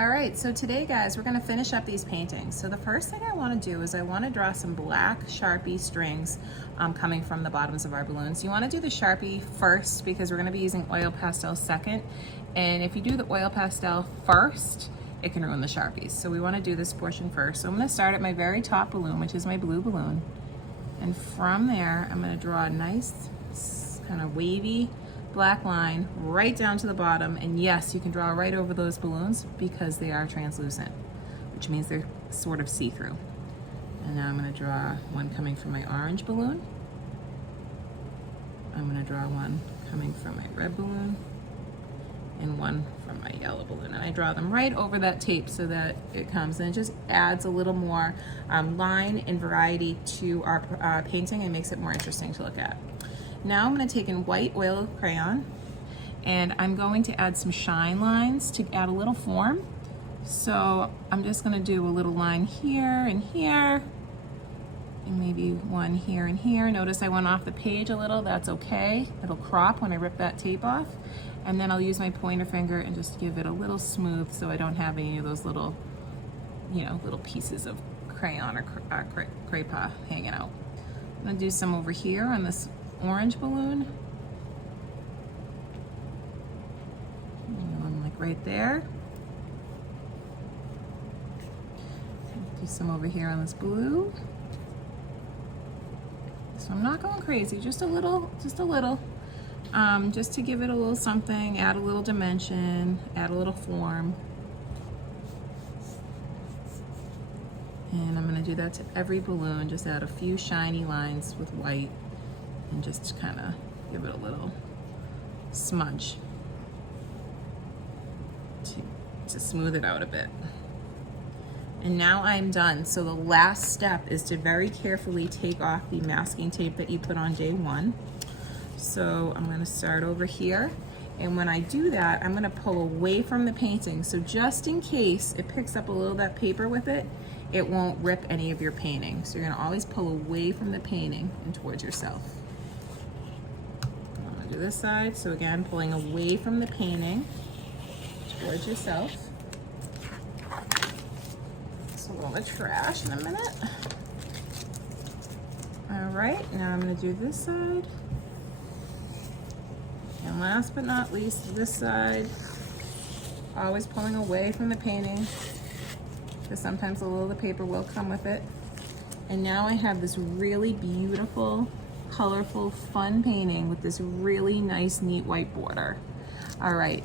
All right, so today guys, we're gonna finish up these paintings. So the first thing I wanna do is I wanna draw some black Sharpie strings coming from the bottoms of our balloons. You wanna do the Sharpie first because we're gonna be using oil pastel second. And if you do the oil pastel first, it can ruin the Sharpies. So we wanna do this portion first. So I'm gonna start at my very top balloon, which is my blue balloon. And from there, I'm gonna draw a nice kind of wavy black line right down to the bottom, and yes, you can draw right over those balloons because they are translucent, which means they're sort of see-through. And now I'm going to draw one coming from my orange balloon. I'm going to draw one coming from my red balloon and one from my yellow balloon, and I draw them right over that tape so that it comes, and it just adds a little more line and variety to our painting and makes it more interesting to look at. Now I'm going to take in white oil crayon and I'm going to add some shine lines to add a little form. So I'm just going to do a little line here and here, and maybe one here and here. Notice I went off the page a little, that's okay. It'll crop when I rip that tape off. And then I'll use my pointer finger and just give it a little smooth so I don't have any of those little, little pieces of crayon or crepa hanging out. I'm going to do some over here on this orange balloon. One like right there. Do some over here on this blue. So I'm not going crazy, just a little, just to give it a little something, add a little dimension, add a little form. And I'm going to do that to every balloon, just add a few shiny lines with white and just kind of give it a little smudge to smooth it out a bit. And now I'm done. So the last step is to very carefully take off the masking tape that you put on day one. So I'm going to start over here, and when I do that, I'm going to pull away from the painting. So just in case it picks up a little of that paper with it, it won't rip any of your painting. So you're going to always pull away from the painting and towards yourself. I'm going to do this side. So again, pulling away from the painting towards yourself. So all the trash in a minute. All right, now I'm going to do this side. And last but not least, this side. Always pulling away from the painting, because sometimes a little of the paper will come with it. And now I have this really beautiful, colorful, fun painting with this really nice, neat white border. All right,